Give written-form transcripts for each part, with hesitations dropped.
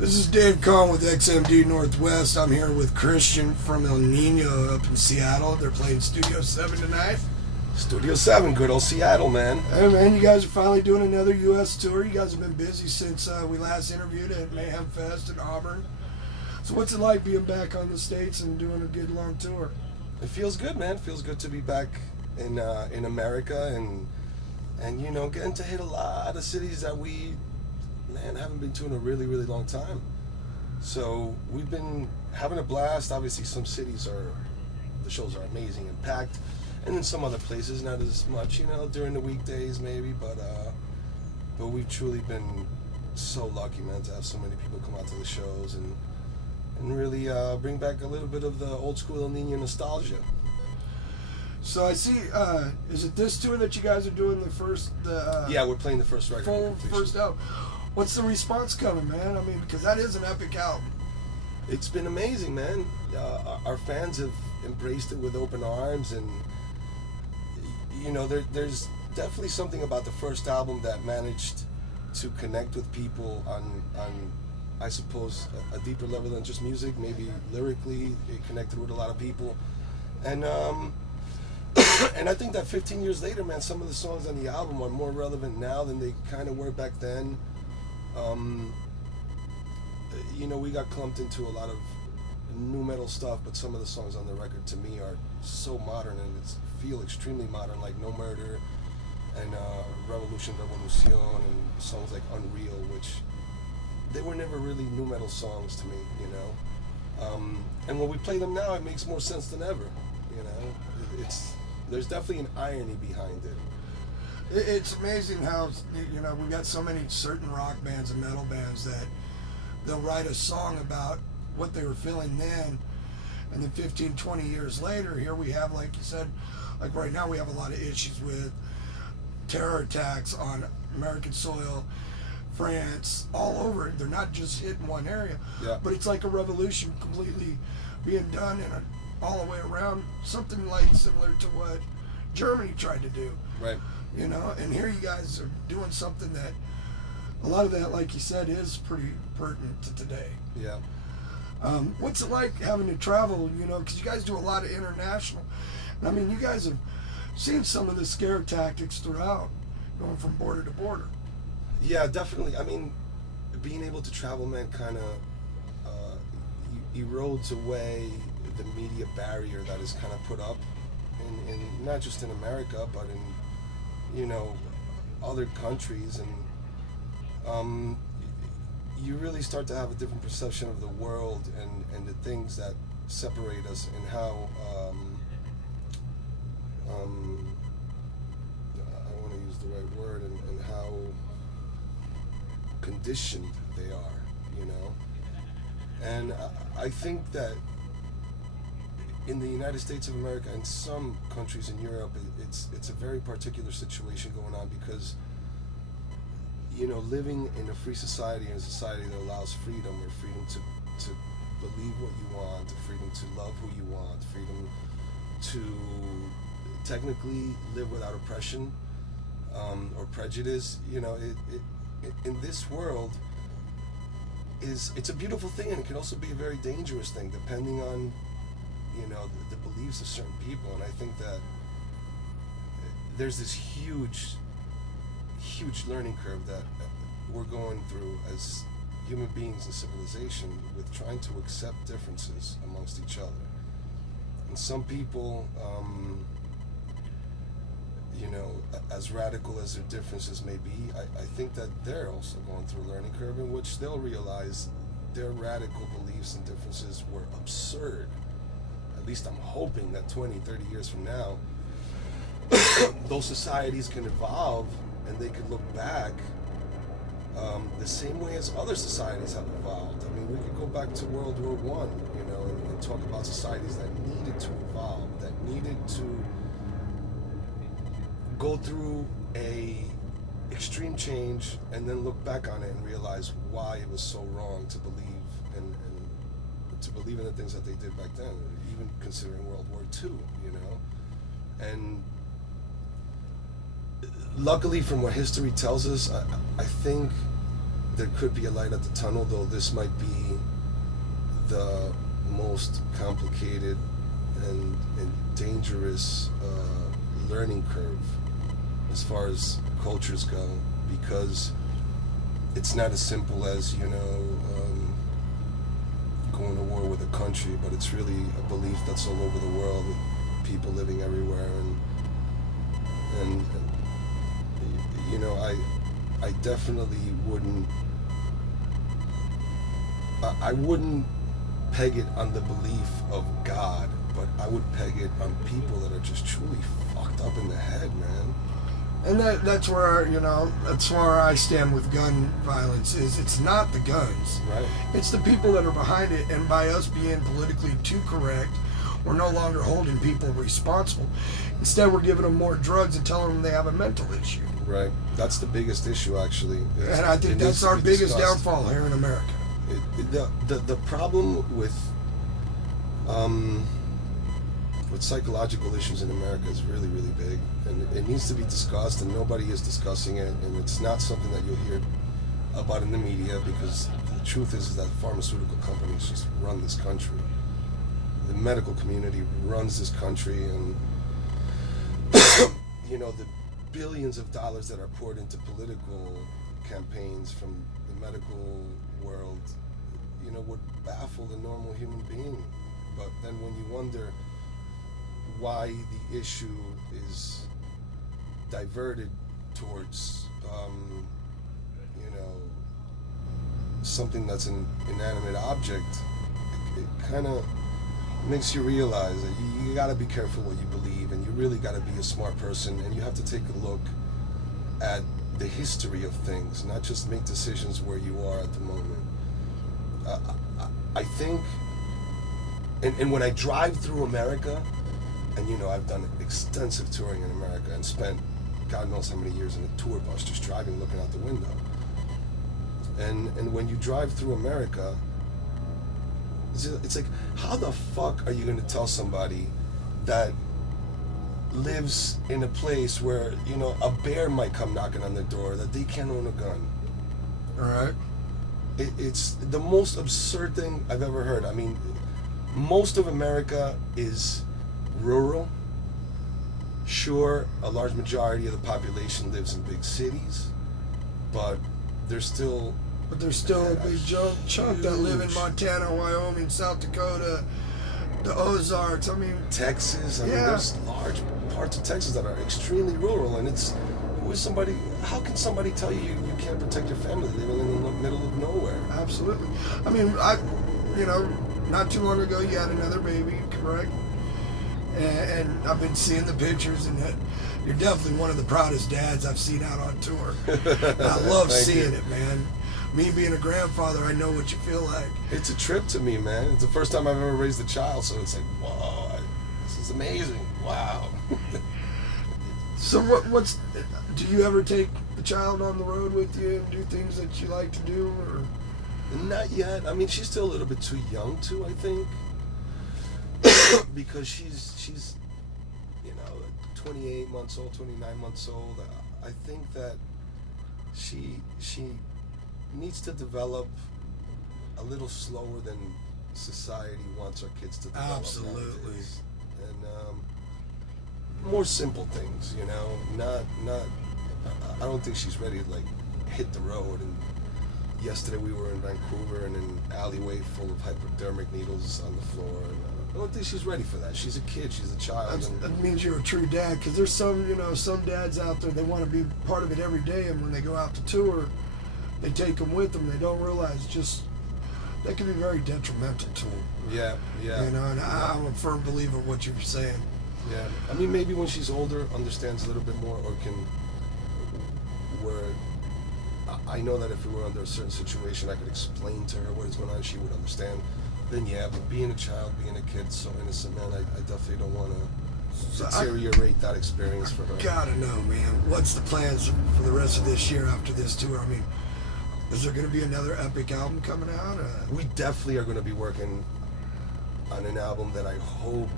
This is Dave Cohn with XMD Northwest. I'm here with Christian from El Nino up in Seattle. They're playing Studio 7 tonight. Studio 7, good old Seattle, man. Hey, man, you guys are finally doing another U.S. tour. You guys have been busy since we last interviewed at Mayhem Fest in Auburn. So what's it like being back on the States and doing a good long tour? It feels good, man. It feels good to be back in America and you know, getting to hit a lot of cities that we, man, haven't been to in a really, really long time. So we've been having a blast. Obviously, some cities the shows are amazing and packed, and then some other places not as much, you know, during the weekdays maybe. But we've truly been so lucky, man, to have so many people come out to the shows and really bring back a little bit of the old school El Nino nostalgia. So I see, is it this tour that you guys are doing yeah, we're playing the first record. Full first album. What's the response coming, man? I mean, because that is an epic album. It's been amazing, man. Our fans have embraced it with open arms, and you know, there's definitely something about the first album that managed to connect with people on I suppose a deeper level than just music. Maybe lyrically, it connected with a lot of people, and and I think that 15 years later, man, some of the songs on the album are more relevant now than they kind of were back then. You know, we got clumped into a lot of new metal stuff, but some of the songs on the record to me are so modern and feel extremely modern, like No Murder and Revolution and songs like Unreal, which they were never really new metal songs to me, you know. And when we play them now, it makes more sense than ever, you know. There's definitely an irony behind it. It's amazing how, you know, we've got so many certain rock bands and metal bands that they'll write a song about what they were feeling then, and then 15, 20 years later, here we have, like you said, like right now we have a lot of issues with terror attacks on American soil, France, all over. They're not just hitting one area, yeah. But it's like a revolution completely being done all the way around, something like similar to what Germany tried to do. Right. You know, and here you guys are doing something that, a lot of that, like you said, is pretty pertinent to today. Yeah. What's it like having to travel, you know, because you guys do a lot of international. And I mean, you guys have seen some of the scare tactics throughout, going from border to border. Yeah, definitely. I mean, being able to travel, man, kind of erodes away the media barrier that is kind of put up in not just in America, but in, you know, other countries, and you really start to have a different perception of the world and the things that separate us, and how I want to use the right word, and how conditioned they are, you know. And I think that in the United States of America and some countries in Europe, it's a very particular situation going on, because, you know, living in a free society, in a society that allows freedom, or freedom to believe what you want, the freedom to love who you want, freedom to technically live without oppression or prejudice, you know, in this world, it's a beautiful thing, and it can also be a very dangerous thing, depending on, you know, the beliefs of certain people. And I think that there's this huge learning curve that we're going through as human beings in civilization, with trying to accept differences amongst each other. And some people, you know, as radical as their differences may be, I think that they're also going through a learning curve in which they'll realize their radical beliefs and differences were absurd. At least I'm hoping that 20, 30 years from now, those societies can evolve, and they could look back the same way as other societies have evolved. I mean, we could go back to World War I, you know, and talk about societies that needed to evolve, that needed to go through a extreme change, and then look back on it and realize why it was so wrong to believe and to believe in the things that they did back then, even considering World War II, you know. And luckily, from what history tells us, I think there could be a light at the tunnel, though this might be the most complicated and dangerous learning curve as far as cultures go, because it's not as simple as, you know, going to war with a country, but it's really a belief that's all over the world, with people living everywhere, and you know, I definitely wouldn't, I wouldn't peg it on the belief of God, but I would peg it on people that are just truly fucked up in the head, man. And that's where, you know, that's where I stand with gun violence. Is it's not the guns, Right. it's the people that are behind it. And by us being politically too correct, we're no longer holding people responsible. Instead, we're giving them more drugs and telling them they have a mental issue. Right. That's the biggest issue, actually. And I think that's our biggest downfall here in America. The problem with psychological issues in America is really, really big, and it needs to be discussed, and nobody is discussing it, and it's not something that you'll hear about in the media, because the truth is that pharmaceutical companies just run this country. The medical community runs this country, and you know, the billions of dollars that are poured into political campaigns from the medical world, you know, would baffle the normal human being. But then when you wonder why the issue is diverted towards, you know, something that's an inanimate object, it kind of makes you realize that you got to be careful what you believe, and you really got to be a smart person, and you have to take a look at the history of things, not just make decisions where you are at the moment. I think, and when I drive through America, and you know, I've done extensive touring in America and spent God knows how many years in a tour bus just driving, looking out the window. And when you drive through America, it's like, how the fuck are you going to tell somebody that lives in a place where, you know, a bear might come knocking on their door that they can't own a gun? All right. It's the most absurd thing I've ever heard. I mean, most of America is rural. Sure, a large majority of the population lives in big cities, but there's still a big chunk that live in Montana, Wyoming, South Dakota, the Ozarks. I mean, Texas. I mean, there's large parts of Texas that are extremely rural, and it's how can somebody tell you you can't protect your family living in the middle of nowhere? Absolutely. I mean, you know, not too long ago you had another baby, correct? And I've been seeing the pictures, and you're definitely one of the proudest dads I've seen out on tour. I love seeing it, man. Me being a grandfather, I know what you feel like. It's a trip to me, man. It's the first time I've ever raised a child, so it's like, whoa, this is amazing. Wow. So do you ever take the child on the road with you and do things that you like to do, or? Not yet. I mean, she's still a little bit too young to, I think. Because she's, you know, 28 months old, 29 months old. I think that she needs to develop a little slower than society wants our kids to develop. Absolutely. Nowadays. And more simple things, you know. Not. I don't think she's ready to like hit the road. And yesterday we were in Vancouver in an alleyway full of hypodermic needles on the floor. And, I don't think she's ready for that. She's a kid. She's a child. That means you're a true dad, because there's some dads out there, they want to be part of it every day, and when they go out to tour, they take them with them. They don't realize that can be very detrimental to them. Yeah. You know, and I'm a firm believer of what you're saying. Yeah. I mean, maybe when she's older, understands a little bit more, or can, where I know that if we were under a certain situation, I could explain to her what is going on, she would understand. Then yeah, but being a child, being a kid, so innocent, man, I definitely don't want to deteriorate that experience for her. Gotta know, man. What's the plans for the rest of this year after this tour? I mean, is there going to be another epic album coming out? We definitely are going to be working on an album that I hope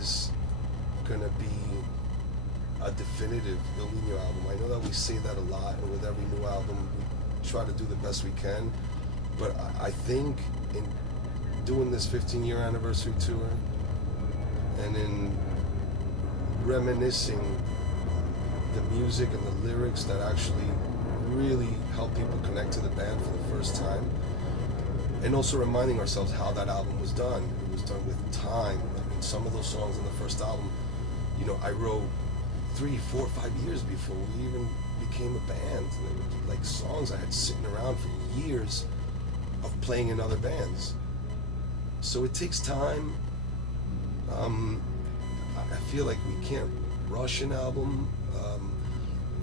is going to be a definitive El Nino album. I know that we say that a lot, and with every new album, we try to do the best we can. But I think in doing this 15-year anniversary tour and in reminiscing the music and the lyrics that actually really help people connect to the band for the first time, and also reminding ourselves how that album was done. It was done with time. I mean, some of those songs in the first album, you know, I wrote 3, 4, 5 years before we even became a band. They were like songs I had sitting around for years of playing in other bands. So it takes time. I feel like we can't rush an album.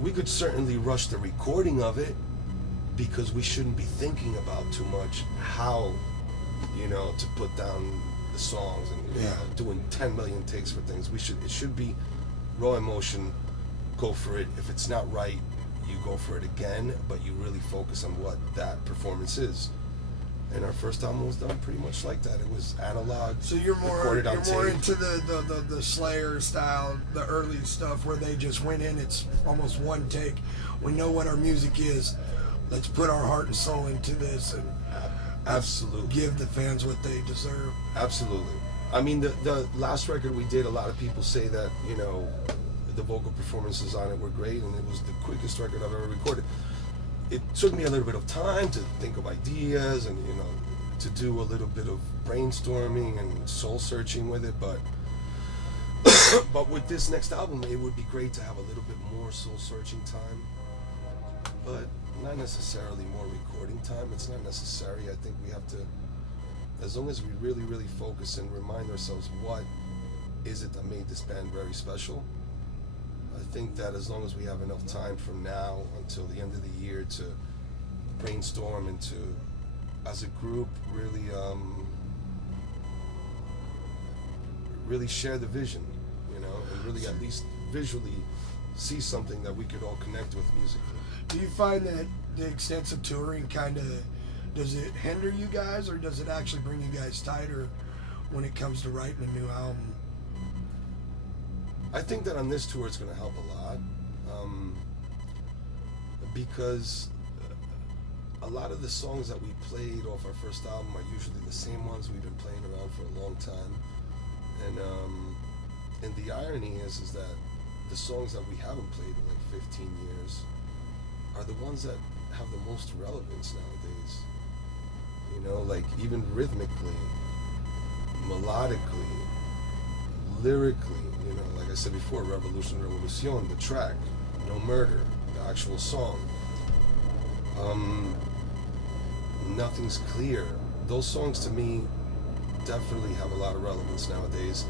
We could certainly rush the recording of it, because we shouldn't be thinking about too much how, you know, to put down the songs and you know, doing 10 million takes for things. It should be raw emotion, go for it. If it's not right, you go for it again, but you really focus on what that performance is. And our first album was done pretty much like that. It was analog. So you're more tape. into the Slayer style, the early stuff where they just went in. It's almost one take. We know what our music is. Let's put our heart and soul into this and absolutely give the fans what they deserve. Absolutely. I mean, the last record we did, a lot of people say that, you know, the vocal performances on it were great, and it was the quickest record I've ever recorded. It took me a little bit of time to think of ideas and, you know, to do a little bit of brainstorming and soul searching with it, but but with this next album, it would be great to have a little bit more soul searching time, but not necessarily more recording time. It's not necessary. I think we have to, as long as we really, really focus and remind ourselves what is it that made this band very special. I think that as long as we have enough time from now until the end of the year to brainstorm and to, as a group, really share the vision, you know, and really at least visually see something that we could all connect with musically. Do you find that the extensive touring kind of, does it hinder you guys, or does it actually bring you guys tighter when it comes to writing a new album? I think that on this tour it's going to help a lot, because a lot of the songs that we played off our first album are usually the same ones we've been playing around for a long time, and the irony is that the songs that we haven't played in like 15 years are the ones that have the most relevance nowadays. You know, like even rhythmically, melodically, lyrically, you know, like I said before, Revolution, the track, No Murder, the actual song. Nothing's Clear. Those songs to me definitely have a lot of relevance nowadays.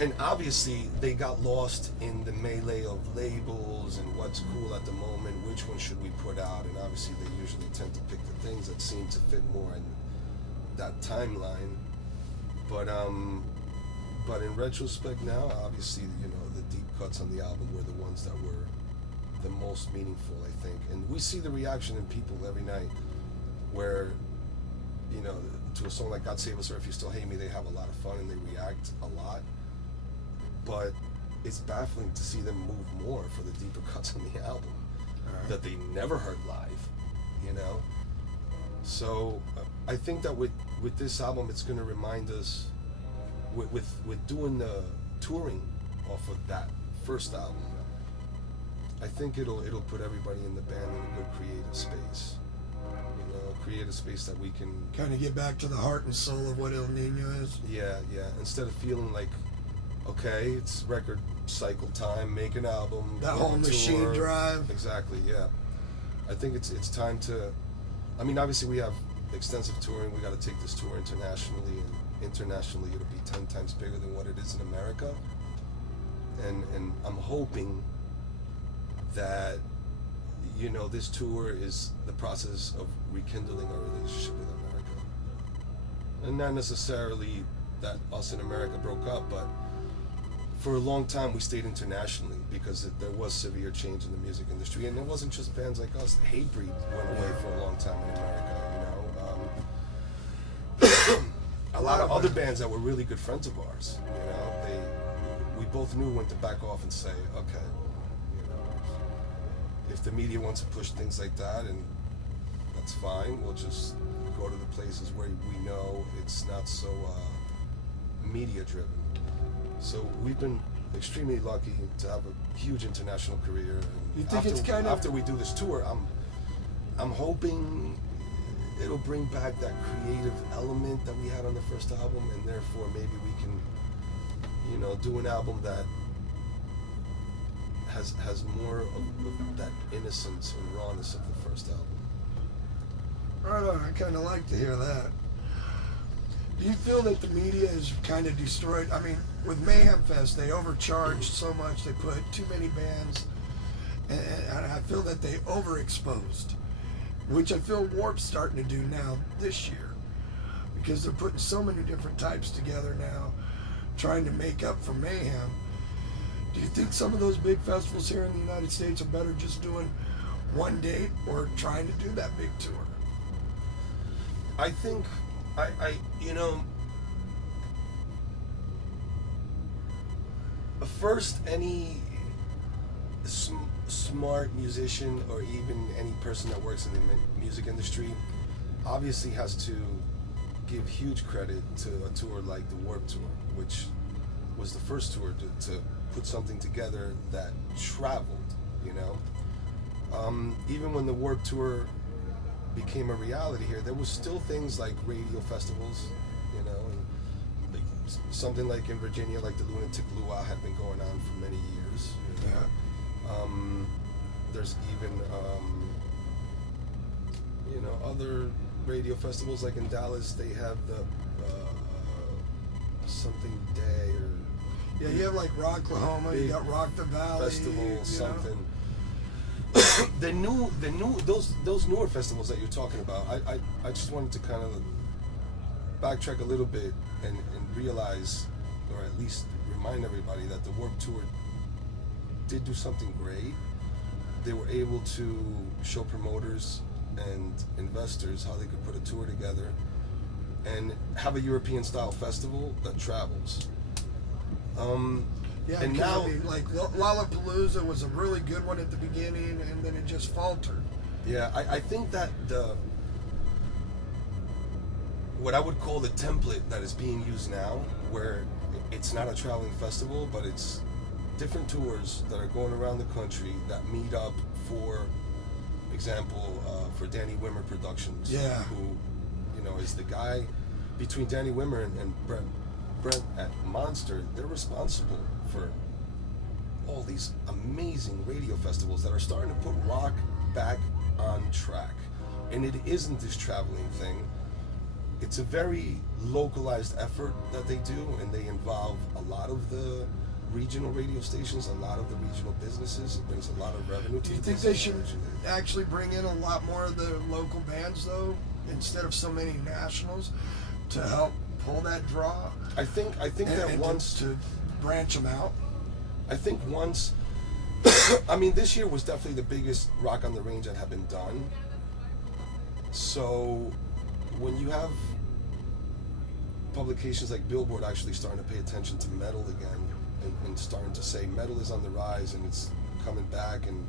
And obviously they got lost in the melee of labels and what's cool at the moment, which one should we put out, and obviously they usually tend to pick the things that seem to fit more in that timeline. But in retrospect now, obviously, you know, the deep cuts on the album were the ones that were the most meaningful, I think. And we see the reaction in people every night where, you know, to a song like God Save Us or If You Still Hate Me, they have a lot of fun and they react a lot. But it's baffling to see them move more for the deeper cuts on the album that they never heard live, you know? So I think that with this album, it's going to remind us, with doing the touring off of that first album, I think it'll put everybody in the band in a good creative space. You know, create a space that we can kind of get back to the heart and soul of what El Nino is. Yeah. Instead of feeling like, okay, it's record cycle time, make an album. That whole machine drive. Exactly, yeah. I think it's time to, I mean, obviously we have extensive touring. We got to take this tour internationally, and internationally it'll be 10 times bigger than what it is in America. And I'm hoping that, you know, this tour is the process of rekindling our relationship with America. And not necessarily that us in America broke up, but for a long time we stayed internationally because there was severe change in the music industry, and it wasn't just bands like us. Hatebreed went away for a long time in America, you know. A lot of other bands that were really good friends of ours, you know, we both knew when to back off and say, okay, you know, if the media wants to push things like that, and that's fine, we'll just go to the places where we know it's not so media driven. So we've been extremely lucky to have a huge international career. And You think it's kind of after we do this tour, I'm hoping it'll bring back that creative element that we had on the first album, and therefore maybe we can, you know, do an album that has more of that innocence and rawness of the first album. Right on. I kind of like to hear that. Do you feel that the media is kind of destroyed? I mean, with Mayhem Fest, they overcharged so much. They put too many bands, and I feel that they overexposed, which I feel Warp's starting to do now this year, because they're putting so many different types together now, trying to make up for Mayhem. Do you think some of those big festivals here in the United States are better just doing one date or trying to do that big tour? I think, you know, first, any smart musician or even any person that works in the music industry obviously has to give huge credit to a tour like the Warped Tour, which was the first tour to put something together that traveled, you know. Even when the Warped Tour became a reality here, there was still things like radio festivals, you know, and like something like in Virginia, like the Lunatic Luau had been going on for many years. You know? Yeah. There's even, you know, other radio festivals, like in Dallas, they have the something day, or Yeah, you have like Rocklahoma, you big got Rock the Valley festival, you know? something. Those newer festivals that you're talking about, I just wanted to kind of backtrack a little bit and realize, or at least remind everybody, that the Warped Tour did do something great. They were able to show promoters and investors how they could put a tour together and have a European style festival that travels. Yeah, and because now, I mean, like Lollapalooza was a really good one at the beginning, and then it just faltered. yeah, I think that what I would call the template that is being used now, where it's not a traveling festival, but it's different tours that are going around the country that meet up, for example, for Danny Wimmer Productions, Yeah. who, you know, is the guy between Danny Wimmer and Brent at Monster. They're responsible for all these amazing radio festivals that are starting to put rock back on track. And it isn't this traveling thing. It's a very localized effort that they do, and they involve a lot of the regional radio stations, a lot of the regional businesses. It brings a lot of revenue to Do you the think they should business. actually bring in a lot more of the local bands, though, instead of so many nationals, to help pull that draw? I think that and once to branch them out. I think once, I mean, this year was definitely the biggest Rock on the Range that had been done. So when you have publications like Billboard actually starting to pay attention to metal again, and starting to say metal is on the rise and it's coming back, and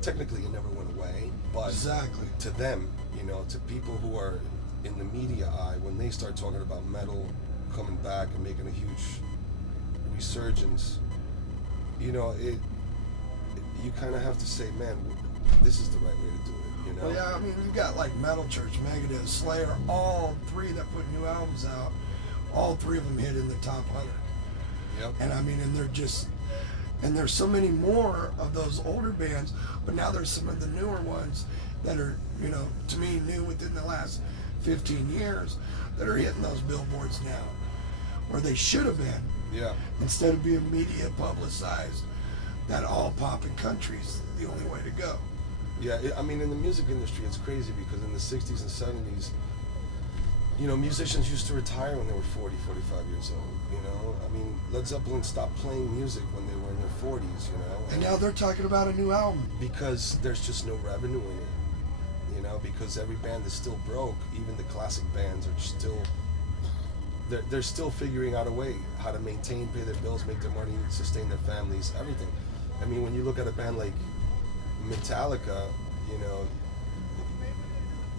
technically it never went away, but Exactly. to them, you know, to people who are in the media eye, when they start talking about metal coming back and making a huge resurgence, you know, you kind of have to say, man, this is the right way to do it, you know? Well, yeah, I mean, you got like Metal Church, Megadeth, Slayer, all three that put new albums out, all three of them hit in the top 100. Yep. And I mean, and there's so many more of those older bands, but now there's some of the newer ones that are, you know, to me, new within the last 15 years that are hitting those billboards now, where they should have been. Yeah. Instead of being media publicized, that all poppin' country's the only way to go. Yeah, I mean, in the music industry, it's crazy because in the 60s and 70s, you know, musicians used to retire when they were 40, 45 years old, you know? I mean, Led Zeppelin stopped playing music when they were in their 40s, you know? And now they're talking about a new album. Because there's just no revenue in it, you know? Because every band is still broke. Even the classic bands are still, they're still figuring out a way how to maintain, pay their bills, make their money, sustain their families, everything. I mean, when you look at a band like Metallica, you know,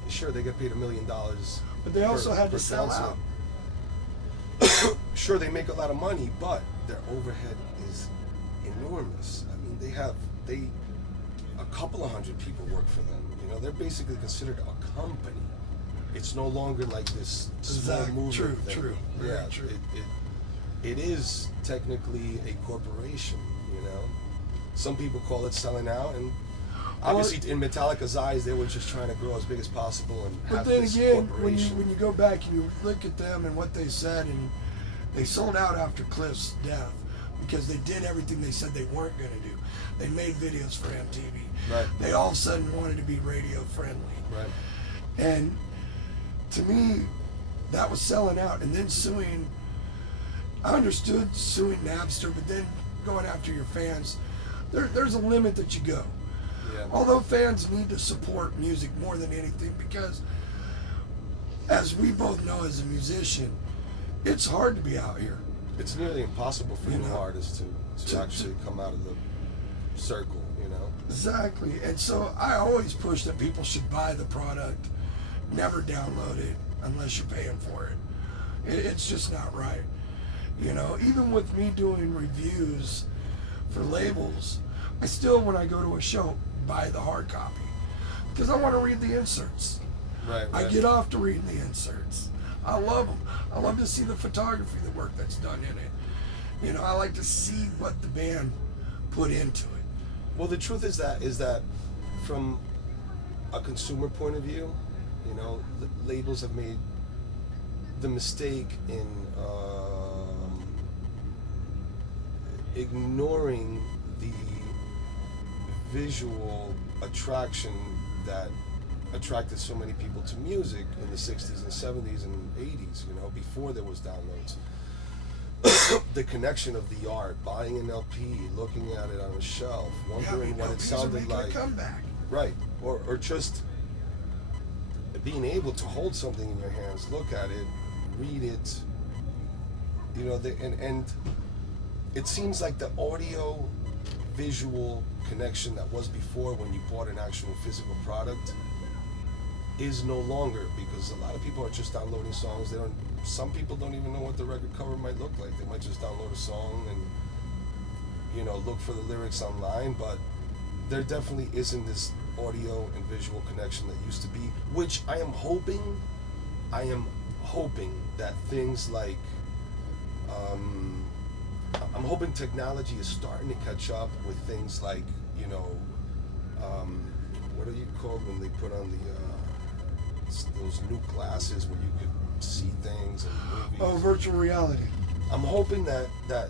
sure they get paid $1 million, But they also had to per sell concert. out. Sure, they make a lot of money, but their overhead is enormous. I mean, a couple of hundred people work for them. You know, they're basically considered a company. It's no longer like this small movement True, thing. true, very Yeah, true. it is technically a corporation. You know, some people call it selling out, and obviously in Metallica's eyes, they were just trying to grow as big as possible and But have then this again, corporation. when you go back and you look at them and what they said, and they sold out after Cliff's death because they did everything they said they weren't going to do. They made videos for MTV. Right. They all of a sudden wanted to be radio friendly. Right. And to me, that was selling out. And then suing, I understood suing Napster, but then going after your fans, there's a limit that you go. Yeah. Although fans need to support music more than anything, because as we both know as a musician, it's hard to be out here. It's nearly impossible for You new know, artists to actually come out of the circle, you know? Exactly. And so I always push that people should buy the product, never download it unless you're paying for it. It's just not right. You know, even with me doing reviews for labels, I still, when I go to a show, buy the hard copy because I want to read the inserts. Right. I get off to reading the inserts. I love them. I love to see the photography, the work that's done in it. You know, I like to see what the band put into it. Well, the truth is that from a consumer point of view, you know, the labels have made the mistake in ignoring the visual attraction that attracted so many people to music in the 60s and 70s and 80s, you know, before there was downloads. The connection of the art, buying an LP, looking at it on a shelf, wondering what it sounded like. A comeback. Right. Or just being able to hold something in your hands, look at it, read it, you know, and it seems like the audio visual connection that was before when you bought an actual physical product is no longer, because a lot of people are just downloading songs. Some people don't even know what the record cover might look like. They might just download a song and, you know, look for the lyrics online, but there definitely isn't this audio and visual connection that used to be, which I am hoping that things like I'm hoping technology is starting to catch up with things like, you know, what are you called when they put on those new glasses where you could see things and movies? Oh, virtual reality. I'm hoping that the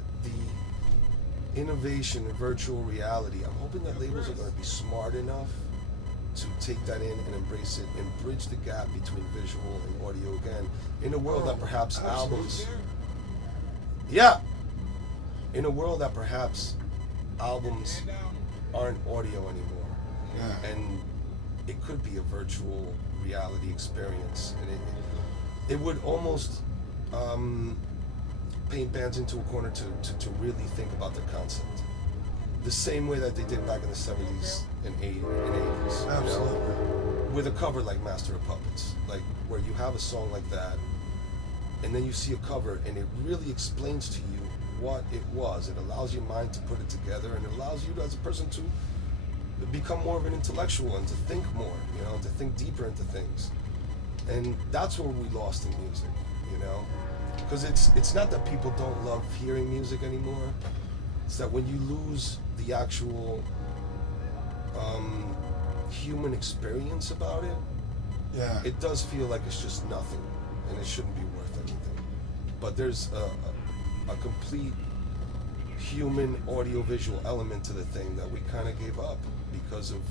innovation in virtual reality, I'm hoping that labels are going to be smart enough to take that in and embrace it and bridge the gap between visual and audio again, in a world that perhaps albums aren't audio anymore. Yeah. And it could be a virtual reality experience, and it would almost paint bands into a corner to really think about the concept, the same way that they did back in the 70s and 80s. Absolutely. You know? With a cover like Master of Puppets, like where you have a song like that, and then you see a cover, and it really explains to you what it was. It allows your mind to put it together, and it allows you as a person to become more of an intellectual and to think more, you know, to think deeper into things. And that's where we lost in music, you know, because it's not that people don't love hearing music anymore. It's that when you lose the actual human experience about it, Yeah. it does feel like it's just nothing, and it shouldn't be worth anything. But there's a complete human audio-visual element to the thing that we kind of gave up because of,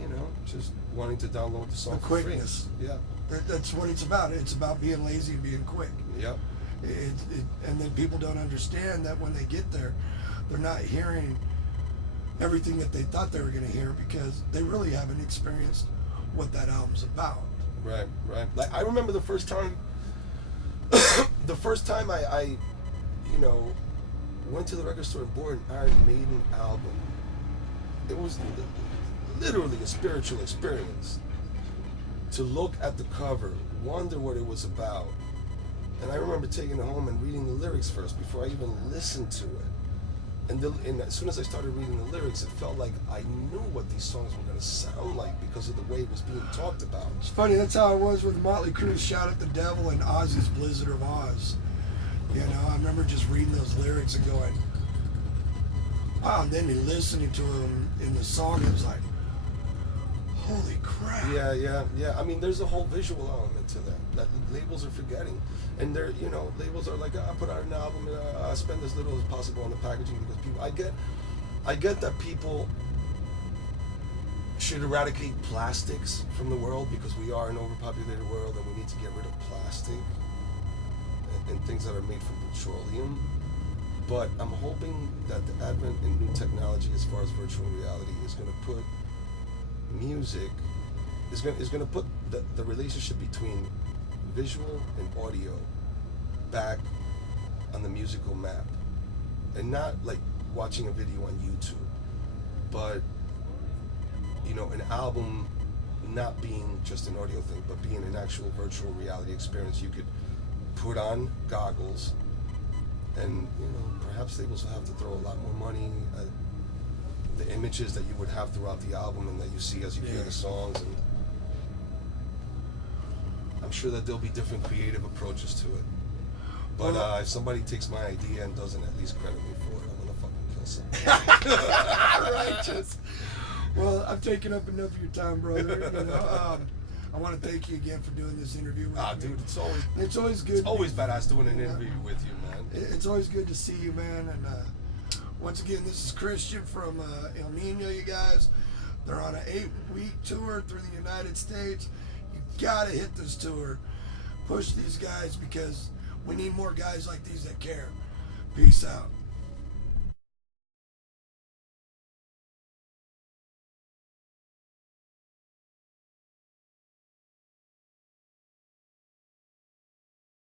you know, just wanting to download the song The for free. quickness. Yeah. That's what it's about. It's about being lazy and being quick. Yep. And then people don't understand that when they get there, they're not hearing everything that they thought they were going to hear because they really haven't experienced what that album's about. Right. Like I remember the first time I you know, went to the record store and bought an Iron Maiden album. it was literally a spiritual experience to look at the cover, wonder what it was about. And I remember taking it home and reading the lyrics first before I even listened to it. And as soon as I started reading the lyrics, it felt like I knew what these songs were going to sound like because of the way it was being talked about. It's funny, that's how it was with Motley Crue's Shout at the Devil and Ozzy's Blizzard of Oz. You know, I remember just reading those lyrics and going, wow, and then listening to them in the song, it was like, holy crap. Yeah. I mean, there's a whole visual element to that labels are forgetting. And they're, you know, labels are like, I put out an album and I spend as little as possible on the packaging because people, I get that people should eradicate plastics from the world because we are an overpopulated world and we need to get rid of plastic and things that are made from petroleum. But I'm hoping that the advent in new technology as far as virtual reality is going to put music, is going to put the relationship between visual and audio back on the musical map. And not like watching a video on YouTube, but, you know, an album not being just an audio thing, but being an actual virtual reality experience. You could put on goggles and, you know, perhaps labels will have to throw a lot more money at the images that you would have throughout the album and that you see as you hear the songs. And I'm sure that there'll be different creative approaches to it. But if somebody takes my idea and doesn't at least credit me for it, I'm gonna fucking kill somebody. Righteous. Well, I've taken up enough of your time, brother. You know, I want to thank you again for doing this interview with me. Dude, it's always good. It's always badass doing an interview with you, man. It's always good to see you, man. And once again, this is Christian from El Nino, you guys. They're on an 8-week tour through the United States. You gotta hit this tour. Push these guys because we need more guys like these that care. Peace out.